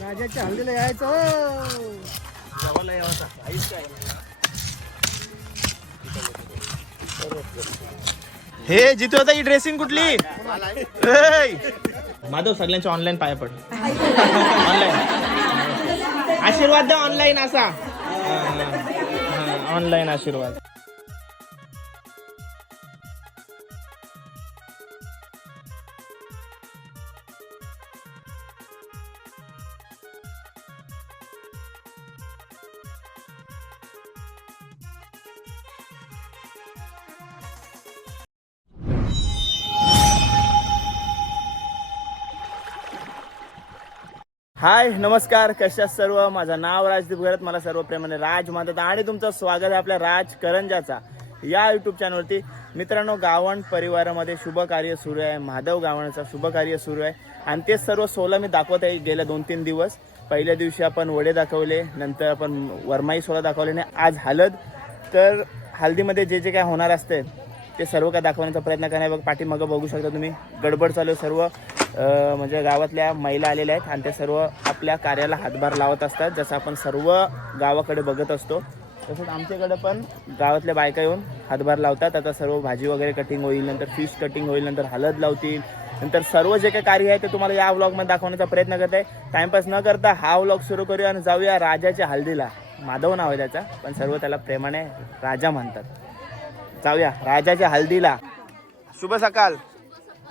राजाच्या हल्लीला यायचं. जेवायला यायचं आईच काय. हे जिथे होता ही ड्रेसिंग कुठली. माधव सगळ्यांच्या ऑनलाईन पाया पड. ऑनलाईन आशीर्वाद द्या. ऑनलाईन असा ऑनलाईन आशीर्वाद. हाय नमस्कार, कशा सर्व. माझं नाव राजदीप घरत. मला सर्व प्रेमाने राज म्हणतात आणि तुमचं स्वागत आहे आपल्या राज करंजाचा या यूट्यूब चॅनलवरती. मित्रांनो, गावण परिवारामध्ये शुभ कार्य सुरू आहे. माधव गावणचं शुभ कार्य सुरू आहे आणि ते सर्व 16 मी दाखवत आहे गेल्या 2-3 दिवस. पहिल्या दिवशी आपण वडे दाखवले, नंतर आपण वरमाई सोळा दाखवले आणि आज हळद. तर हळदीमध्ये जे जे काय होणार असते ते सर्व काय दाखवण्याचा प्रयत्न करणार. बघ पाठीमागं बघू शकता तुम्ही, गडबड चालू आहे. सर्व म्हणजे गावातल्या महिला आलेल्या आहेत आणि ते सर्व आपल्या कार्याला हातभार लावत असतात. जसं आपण सर्व गावाकडे बघत असतो तसंच आमच्याकडे पण गावातल्या बायका येऊन हातभार लावतात. आता सर्व भाजी वगैरे कटिंग होईल, नंतर फिश कटिंग होईल, नंतर हळद लावतील, नंतर सर्व जे काही कार्य आहे ते तुम्हाला या व्लॉगमध्ये दाखवण्याचा प्रयत्न करत आहे. टाइमपास न करता हा व्लॉग सुरू करूया आणि जाऊया राजाच्या हळदीला. माधव नाव आहे त्याचा, पण सर्व त्याला प्रेमाने राजा म्हणतात. जाऊया राजाच्या हळदीला. शुभ सकाळ.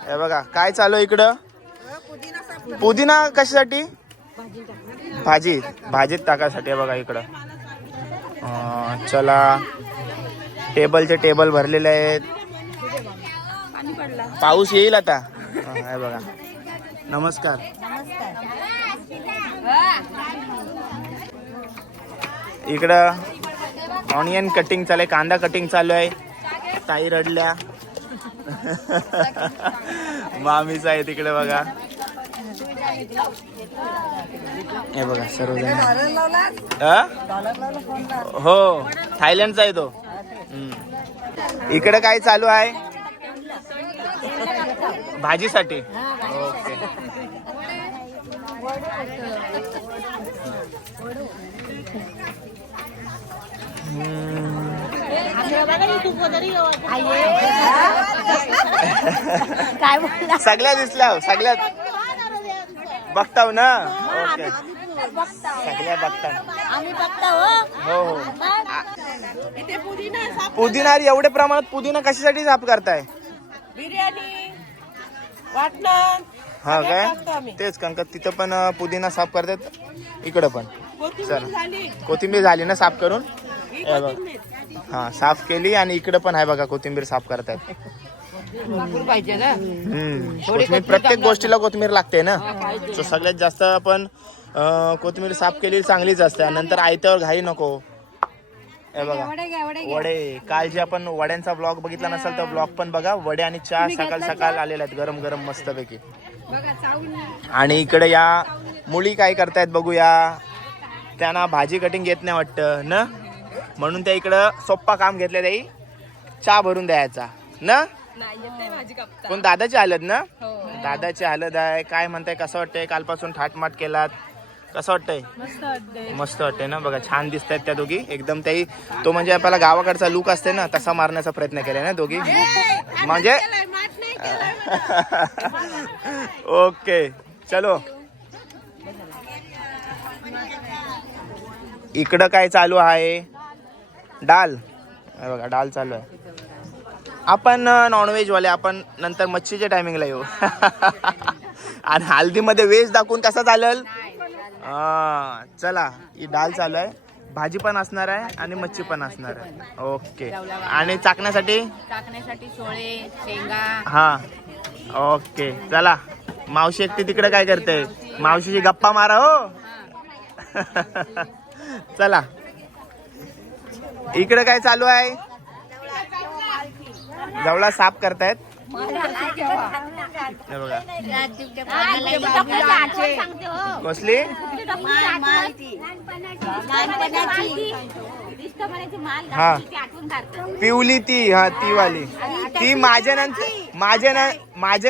हे बघा काय चालू आहे इकडं. पुदिना कशासाठी. भाजीत टाकायसाठी. बघा इकडं चला टेबलचे टेबल भरलेले आहेत. पाऊस येईल आता. हे बघा. नमस्कार. इकडं ऑनियन कटिंग चालू आहे, कांदा कटिंग चालू आहे. ताई रडल्या. मामीच आहे तिकडे बघा. हे बघा सर्वजण. हो थायलंडचा आहे तो. इकडे काय चालू आहे. भाजीसाठी. ओके. सगळ्या दिसल्या. सगळ्यात बघताव ना. ओके. सगळ्या बघता. हो हो. पुदिना एवढे प्रमाणात पुदिना कशासाठी साफ करताय. बिर्याणी वाटणं. हा काय तेच कारण तिथं पण पुदिना साफ करतात. इकडं पण. चला कोथिंबीर झाली ना साफ करून. हा साफ केली आणि इकडे पण आहे बघा कोथिंबीर साफ करतायत. कोथिंबीर प्रत्येक गोष्टीला कोथिंबीर लागते ना. तर सगळ्यात जास्त आपण कोथिंबीर साफ केली चांगलीच असते. नंतर आयत्यावर घाई नको. हे बघा वडे. काल जे आपण वड्यांचा ब्लॉग बघितला नसेल तर ब्लॉग पण बघा. वडे आणि चहा सकाळ सकाळ आलेले आहेत गरम गरम मस्तपैकी. आणि इकडे या मुली काय करतायत बघूया. त्यांना भाजी कटिंग येत नाही वाटतं ना, म्हणून त्या इकडं सोप्पा काम घेतलं. त्याही चहा भरून द्यायचा ना. कोण दादाची हळद ना. दादाची हळद आहे. काय म्हणताय, कसं वाटतंय. कालपासून थाटमाट केलात, कसं वाटतंय. मस्त वाटतंय ना. बघा छान दिसत आहेत त्या दोघी एकदम. त्याही तो म्हणजे आपल्याला गावाकडचा लुक असते ना तसा मारण्याचा प्रयत्न केलाय ना दोघी. म्हणजे ओके चलो. इकडं काय चालू आहे. डाल. बघा डाल चालू आहे. आपण नॉनव्हेज वाले, आपण नंतर मच्छीच्या टायमिंगला येऊ. आणि हल्दीमध्ये व्हेज दाखवून कसं चालेल. चला ही डाल चालू आहे. भाजी पण असणार आहे आणि मच्छी पण असणार आहे. ओके. आणि चाकण्यासाठी सोळे शेंगा. हा ओके चला. मावशी एकटी तिकडे काय करते. मावशीची गप्पा मारा हो. चला इकडे काय चालू आहे. जवळा साफ करतायत. बघा कसली हा पिवली ती. हा ती वाली. ती माझ्या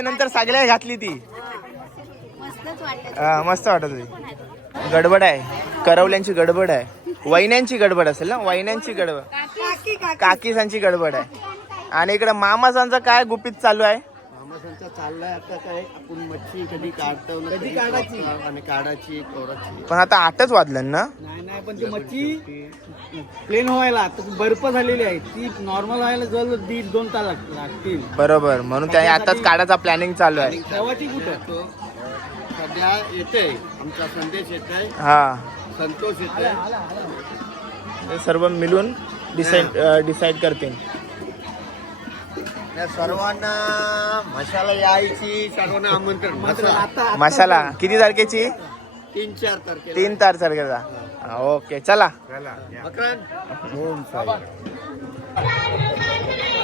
नंतर सगळ्या घातली ती. मस्त वाटत होती. गडबड आहे, करवल्यांची गडबड आहे, वैन्यांची गडबड असेल ना, वैन्यांची गडबड, काकीसांची गडबड आहे. आणि इकडे मामासांचं काय गुपित चालू आहे. मामासांचा चाललाय आता काय आपण मच्छी कधी काढतो कधी काढायची आणि काढायची कोराची. पण आता 8च वाजलं ना. नाही पण ती मच्छी प्लेन व्हायला आता बर्फ झालेली आहे, ती नॉर्मल व्हायला जवळ 1.5-2 तास लागतील. बरोबर, म्हणून त्याने आताच काढायचा प्लॅनिंग चालू आहे. ठेवायची कुठं सध्या येते आमचा संदेश येत आहे, हा, संतोष येत आहे, हे सर्व मिळून डिसाईड करतील. त्या सर्वांना मसाला यायची, सर्वांना आमंत्रण. मसाला किती तारखेची? 3-4 तारखेला. 3 तारखेचा. ओके, चला.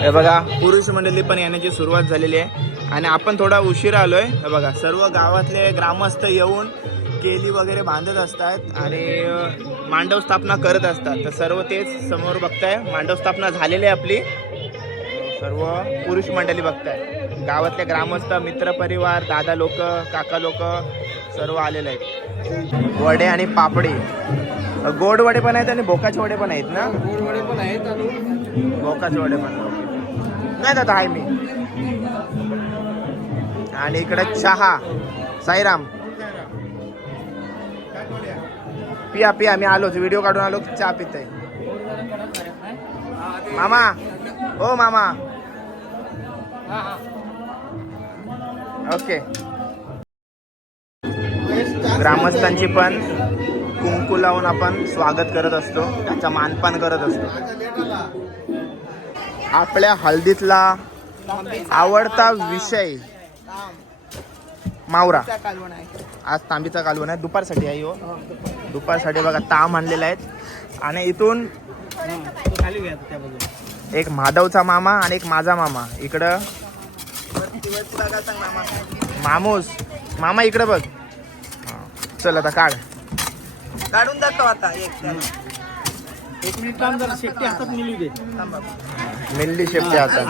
हे बघा, पुरुष मंडळी पण येण्याची सुरुवात झालेली आहे आणि आपण थोडा उशिरा आलोय. हे बघा, सर्व गावातले ग्रामस्थ येऊन केली वगैरे बांधत असतात आणि मांडव स्थापना करत असतात. तर सर्व तेच समोर बघताय, मांडव स्थापना झालेली आहे आपली. सर्व पुरुष मंडळी बघताय, गावातले ग्रामस्थ, मित्र परिवार, दादा लोक, काका लोक सर्व आलेले आहेत. वडे आणि पापडी, गोड वडे पण आहेत आणि भोकाचे वडे पण आहेत ना. गोड वडे पण आहेत आणि भोकाचे वडे पण नाही दादा, आहे मी. आणि इकडे चहा. साईराम, पिया पिया, मी आलोच, व्हिडिओ काढून आलो, चहा पितोय. मामा, हो मामा. ओके. ग्रामस्थांची पण कुंकू लावून आपण स्वागत करत असतो, त्यांचा मानपान करत असतो. आपल्या हल्दीतला आवडता विषय मावरा. आज तांबीचा कालवण आहे, दुपारसाठी आहे. हो, दुपारसाठी बघा ताम आणलेला आहेत. आणि इथून एक माधवचा मामा आणि एक माझा मामा. इकडं मामूस मामा, इकडं बघ. चल आता काढून जातो आता. 1 मिनिट काम जरा, शेपटी हातात मिळू दे. मिल्ली शेपटी आता.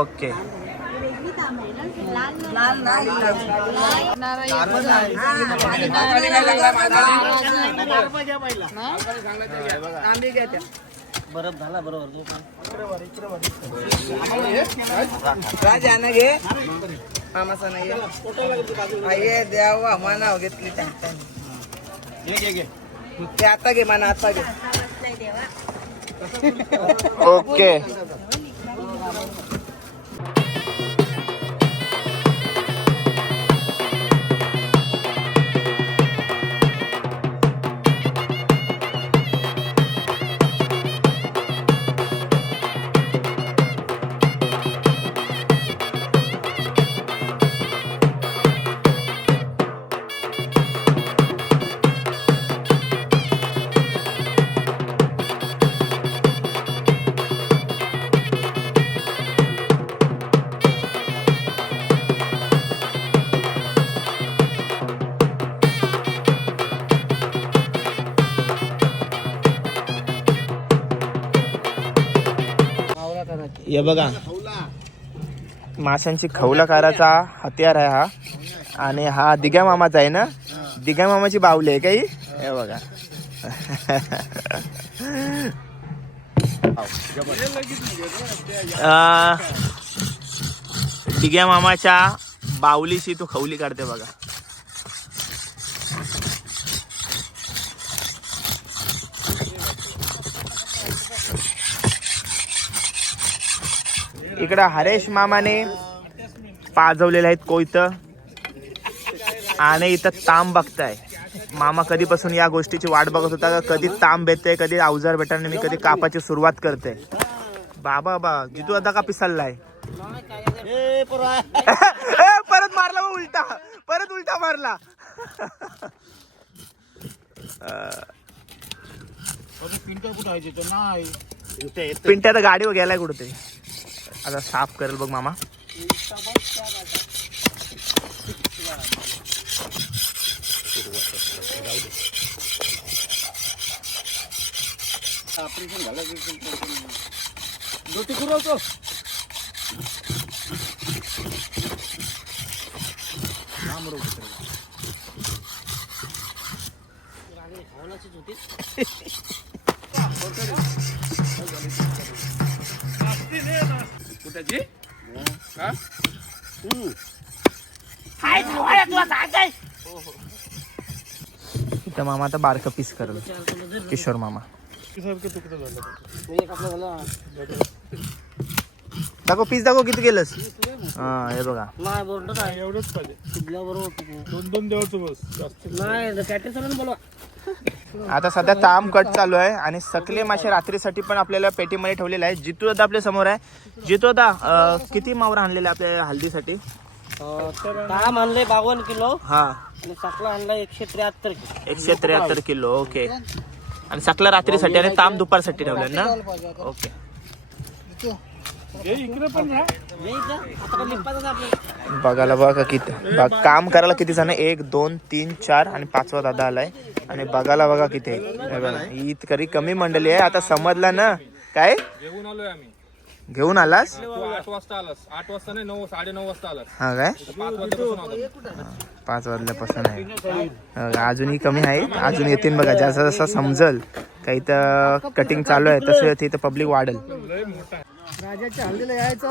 ओके. बरं झाला, बरोबर. राजानं घे, मामाचं नाही घे. द्यावा मानाव घेतली त्या ते आता घे, माना आता घे. ओके. हे बघा, माशांची खवलाकाराचा हत्यार आहे हा. आणि हा दिघ्या मामाचा आहे ना, दिघ्या मामाची बावली आहे काही. हे बघा, दिघ्या मामाच्या बावलीशी तो खवली काढते बघा. इकडं हरेश मामाने पाजवलेले आहेत कोयतं आणि इथं तांब बघताय. मामा कधीपासून या गोष्टीची वाट बघत होता का कधी तांब येते, कधी अवजार भेटणार, मी कधी कापाची सुरुवात करते. बाबा बा जितू आता का पिसललाय. परत मारला मग उलटा, परत उलटा मारला. पिंट्या तर गाडीवर गेलाय कुठे. आता साफ करेल बघ मामा. ऑपरेशन झालं ड्युटी पुरवतो. इथं मामा आता बारकं पीस करल किशोर मामा. दाखव पीस दाखव किती केलंस. हा हे बघा आता सध्या ताम कट चालू आहे आणि सकले मासे रात्रीसाठी पण आपल्याला पेटीमध्ये ठेवलेले आहे. जितू दादा आपल्या समोर आहे. जितू दादा किती मावरा आणलेले आपल्या हल्दीसाठी. ताम आणले 52 किलो हा आणि सकला आणला 173 किलो. 173 किलो. ओके. आणि सकला रात्रीसाठी आणि ताम दुपारसाठी ठेवलं ना. ओके. बघायला बघा किती काम करायला किती जण 1 2 3 4 आणि 5वा दादा आलाय. आणि बघायला बघा किती इतकरी कमी मंडळी आहे. आता समजलं ना काय घेऊन आलोय आम्ही. घेऊन आलास. 8 वाजता आलास. 8 वाजता नाही 9 9:30 वाजता आलास. हा काय 5 वाजल्यापासून आलो. 5 वाजल्यापासून आहे. अजूनही कमी आहे. अजून येतील बघा. जसं जसं समजल काही तर कटिंग चालू आहे तसं तिथं पब्लिक वाढेल. राजाच्या हल्लीला यायचं.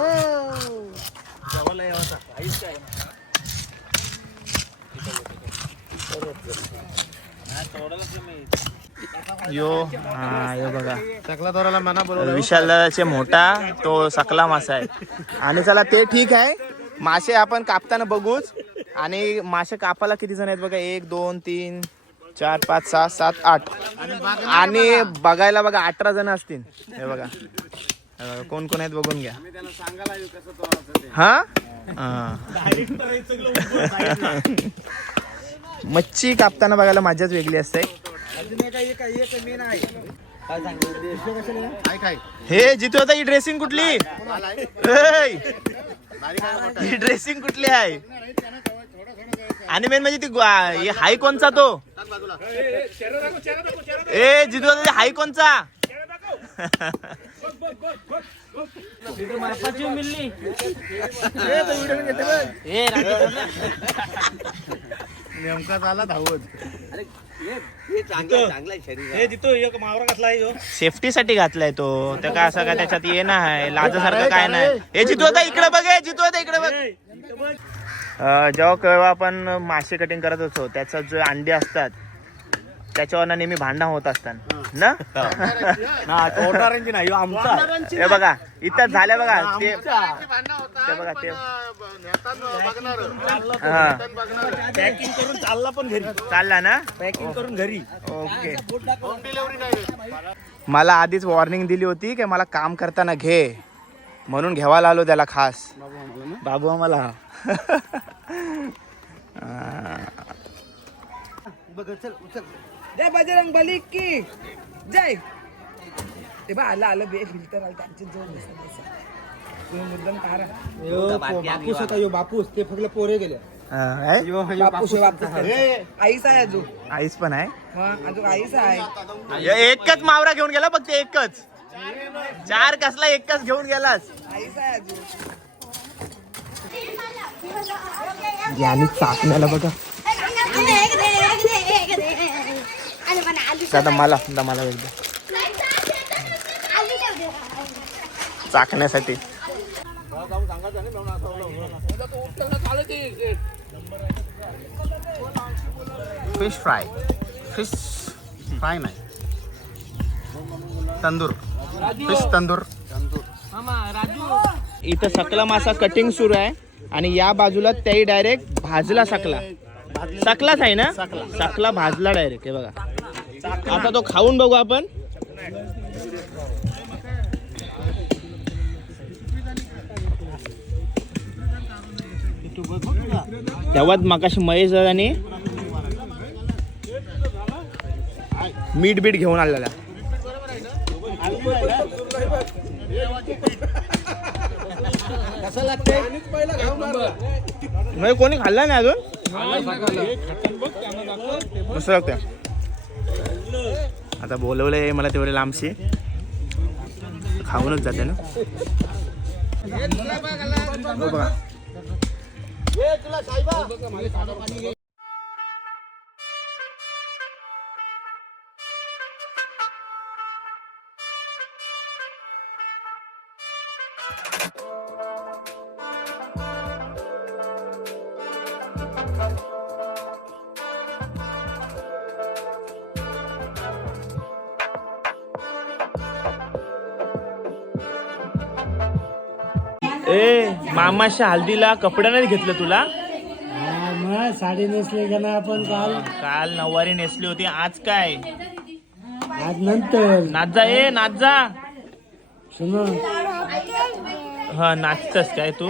यो हा यो बघा सकला दोराला मना बोलवलं. विशाल दादाचे मोठा तो सकला मासा आहे. आणि चला ते ठीक आहे. मासे आपण कापताना बघूच. आणि मासे कापायला किती जण आहेत बघा 1 2 3 4 5 6 7 8 आणि बघायला बघा 18 जण असतील. हे बघा कोण कोण आहेत बघून घ्या. हा मच्छी कापताना बघायला मजाच वेगळी असते. हे जितू आता ही ड्रेसिंग कुठली. ही ड्रेसिंग कुठली आहे. आणि मेन म्हणजे ती हाय कोणचा तो. ए जितू आता हाय कोणचा. नेमका झाला धावत. सेफ्टी साठी घातलाय तो. त्या काय असं काय त्याच्यात ये नाही लाजासारखं काय नाही. हे जितू आता इकडे बघ. जितू आता इकडे बघ. जेव्हा केव्हा आपण मासे कटिंग करत असतो त्याचा जो अंडे असतात त्याच्यावर नेहमी भांडण होत असतात ना. हे बघा इथं झाल्या बघा ते बघा ते पॅकिंग करून चालला पण घरी. चालला ना. पॅकिंग करून घरी. ओके. मला आधीच वॉर्निंग दिली होती की मला काम करताना घे म्हणून घ्यायला आलो त्याला खास. बाबू आम्हाला जय बजरंग बली की जय. ते बा आलं आलं बे फिल्टर आलं त्यांचे जोर मुद्दाम तारा. बापूस होता यो बापूस. ते फक्त पोरे गेले. बापूस आईस आहे अजून. आईस पण आहे. अजून आईस आहे. एकच मावरा घेऊन गेला फक्त एकच. 4 कसला एकच घेऊन गेलास. आईस आहे अजून. याने चाकण्याला बघा. दादा मला एकदा चाकण्यासाठी. फिश फ्राय नाही तंदूर. फिश तंदूर. इथं सकला मासा कटिंग सुरू आहे आणि या बाजूला त्याही डायरेक्ट भाजला सकला. सकलाच आहे ना. सकला भाजला डायरेक्ट. हे बघा आता तो खाऊन बघू आपण. तेव्हाच मगाशी महेश दादानी मीठ बीठ घेऊन आलेला. कसं लागतंय. म्हणजे कोणी खाल्ला नाही अजून. मस्त लागतंय. आता बोलवलंय मला तेवढे लांबशी खाऊनच जाते ना. बघा ए मामाच्या हल्दीला कपडे नाही घेतलं तुला? मग साडी नेसली का ना आपण काल नऊवारी नेसली होती, आज काय? आज नंतर नाच जा नाच जा. सुनो हा नाचतस काय तू?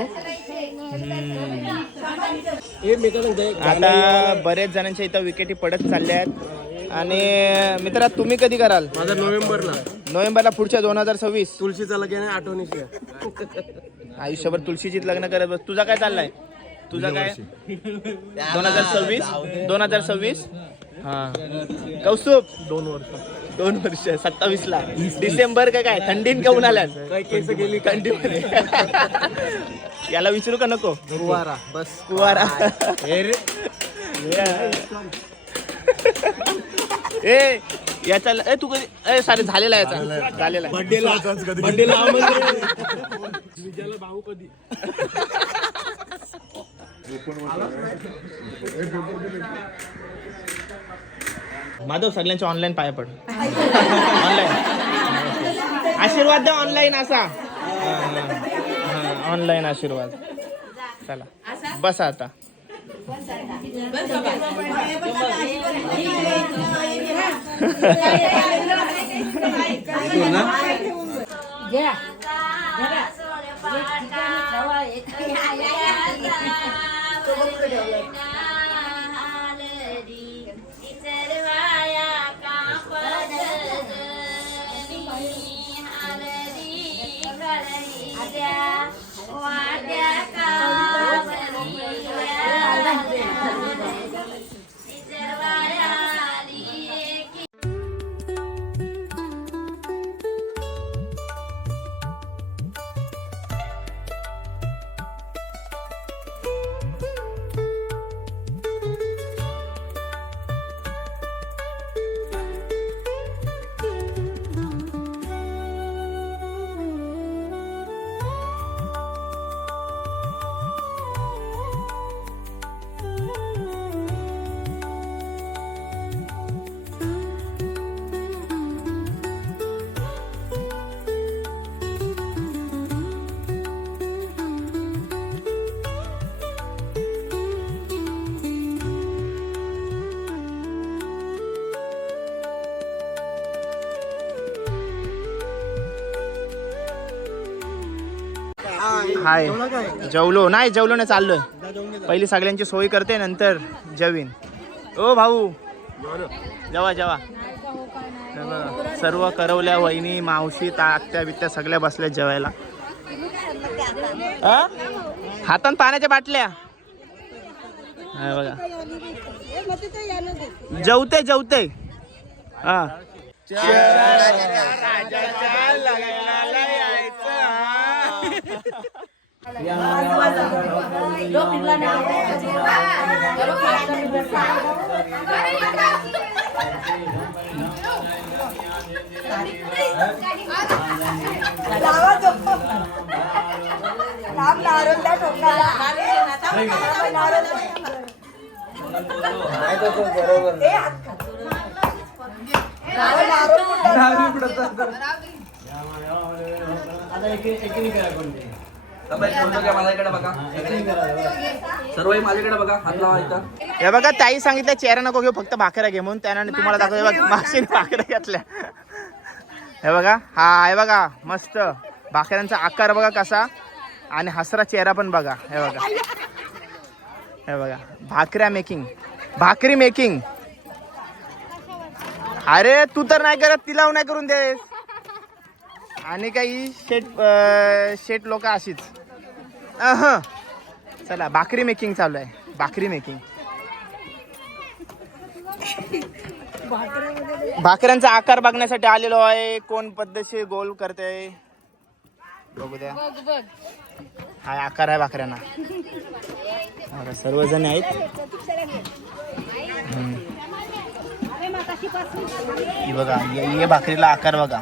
आता बरेच जणांच्या इथं विकेटी पडत चालल्या आहेत. आणि मित्रा तुम्ही कधी कराल? माझा नोव्हेंबरला पुढच्या 2026. तुळशीचा लग्न आहे आठवणीशी. आयुष्यभर तुळशीचीच लग्न करत बस. तुझा काय चाललाय? तुझा काय 2026 हा कौस्तुभ 2 वर्ष 27 ला डिसेंबर काय थंडीन का उन्हाळ्यात काय केस गेली थंडीमध्ये याला विचारू का नको? कुवारा बस कुवारा ए याचा ए तू कधी ए सारे झालेला आहे याचा झालेला आहे. बड्डेला भाऊ कधी माधव सगळ्यांच्या ऑनलाईन पाया पड. ऑनलाईन आशीर्वाद द्या ऑनलाईन असा ऑनलाईन आशीर्वाद. चला बसा आता. हाय जेवलो नाही चाललोय. पहिली सगळ्यांची सोय करते नंतर जेवीन. ओ भाऊ जेवा सर्व करवल्या वहिनी मावशी आत्या बित्या सगळ्या बसल्या जेवायला. हातात पाण्याच्या बाटल्या बघा. जेवते हा माझ्याकडे बघा हात लावा इथं. हे बघा ताई सांगितलं चेहरा नको घेऊ फक्त भाकऱ्या घे म्हणून त्याने तुम्हाला दाखवतो. बघा मावशीने भाकऱ्या घेतल्या. हे बघा हे बघा मस्त भाकऱ्यांचा आकार बघा कसा आणि हसरा चेहरा पण बघा. हे बघा भाकरी मेकिंग. अरे तू तर नाही करत तिला नाही करून दे. आणि काही शेट लोक अशीच. चला भाकरी मेकिंग चालू आहे. भाकऱ्यांचा आकार बघण्यासाठी आलेलो आहे. कोण पद्धतशीर गोल करते बघू द्या. हा आकार आहे भाकऱ्यांना. सर्वजण आहेत. ही बघा ये भाकरीला आकार बघा.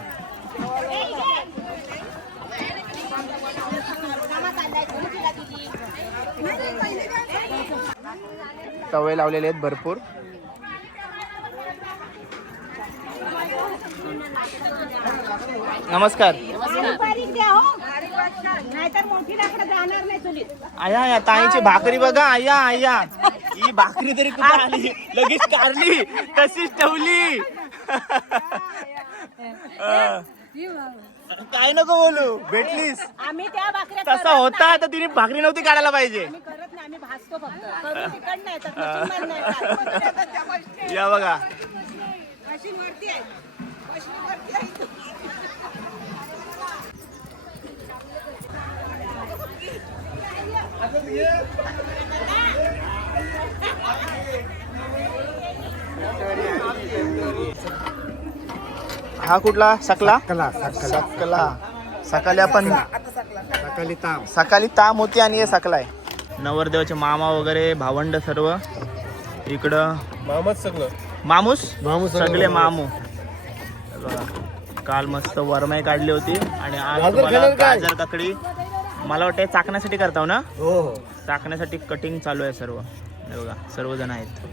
तवे लावलेले आहेत भरपूर. नमस्कार. बारीक द्या हो. नाहीतर मोठी लाकडं जाणार नाही चुलीत. आया या ताईची भाकरी बघा. आया आया ही भाकरी तरी कुठे आली लगेच कारली तशीच ठेवली. काय नको बोलू भेटलीस आम्ही त्या भाकऱ्या तसा होता तर तिने भाकरी नव्हती काढायला पाहिजे. आम्ही करत नाही, आम्ही भाजतो फक्त. करून तिखट नाही तर मशीन नाही का. या बघा मशीन वरती आहे. मशीन वरती आहे. हा कुठला सकला सकला सकाळी आपण सकाळी ताम होती आणि हे सकलाय. नवरदेवाचे मामा वगैरे भावंड सर्व इकडं. मामाच सगळं. मामूस मामूस सगळे मामू. हे बघा, काल मस्त वरमाई काढली होती आणि आज तुम्हाला गाजर काकडी मला वाटतं चाकण्यासाठी करताव ना. हो हो. चाकण्यासाठी कटिंग चालू आहे सर्व. हे बघा सर्वजण आहेत.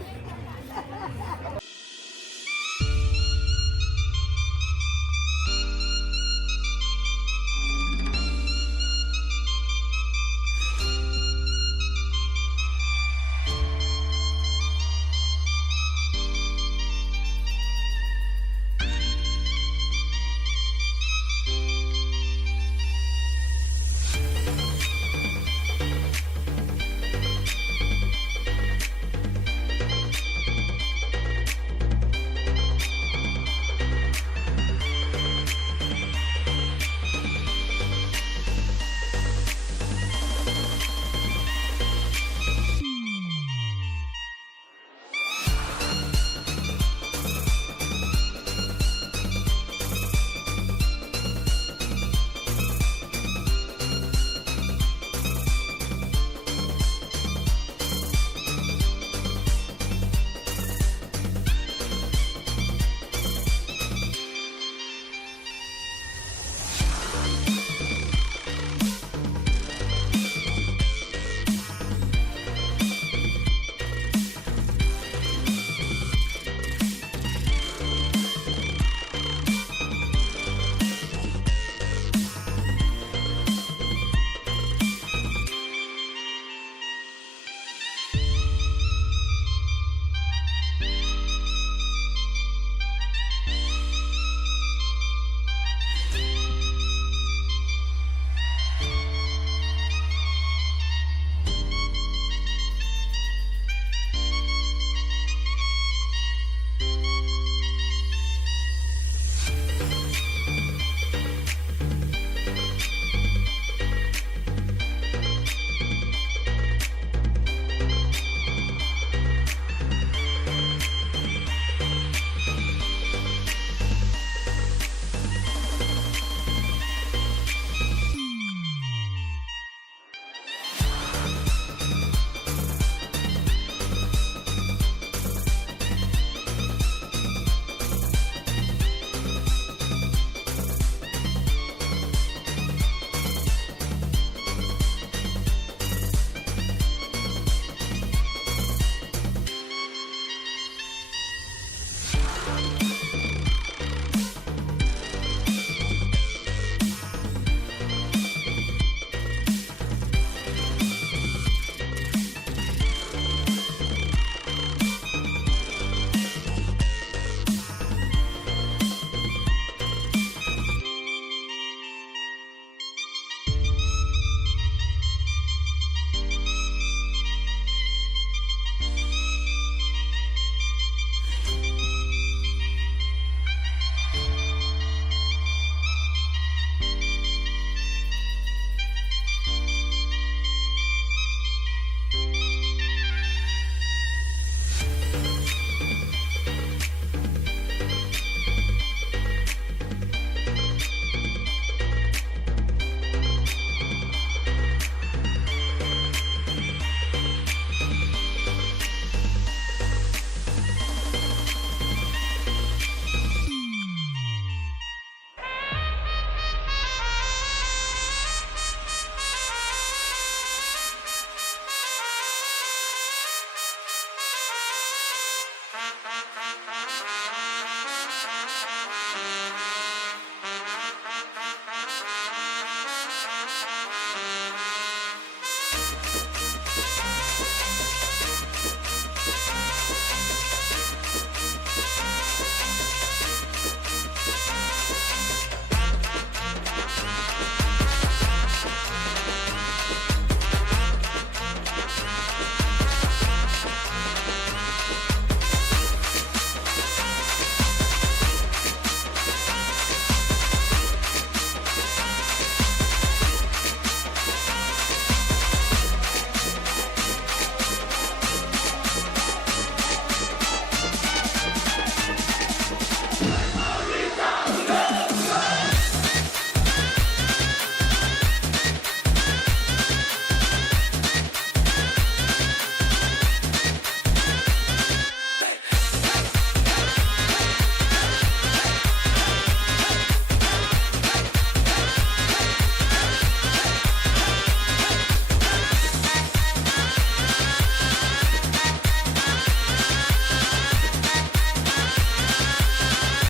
Ha ha ha ha ha!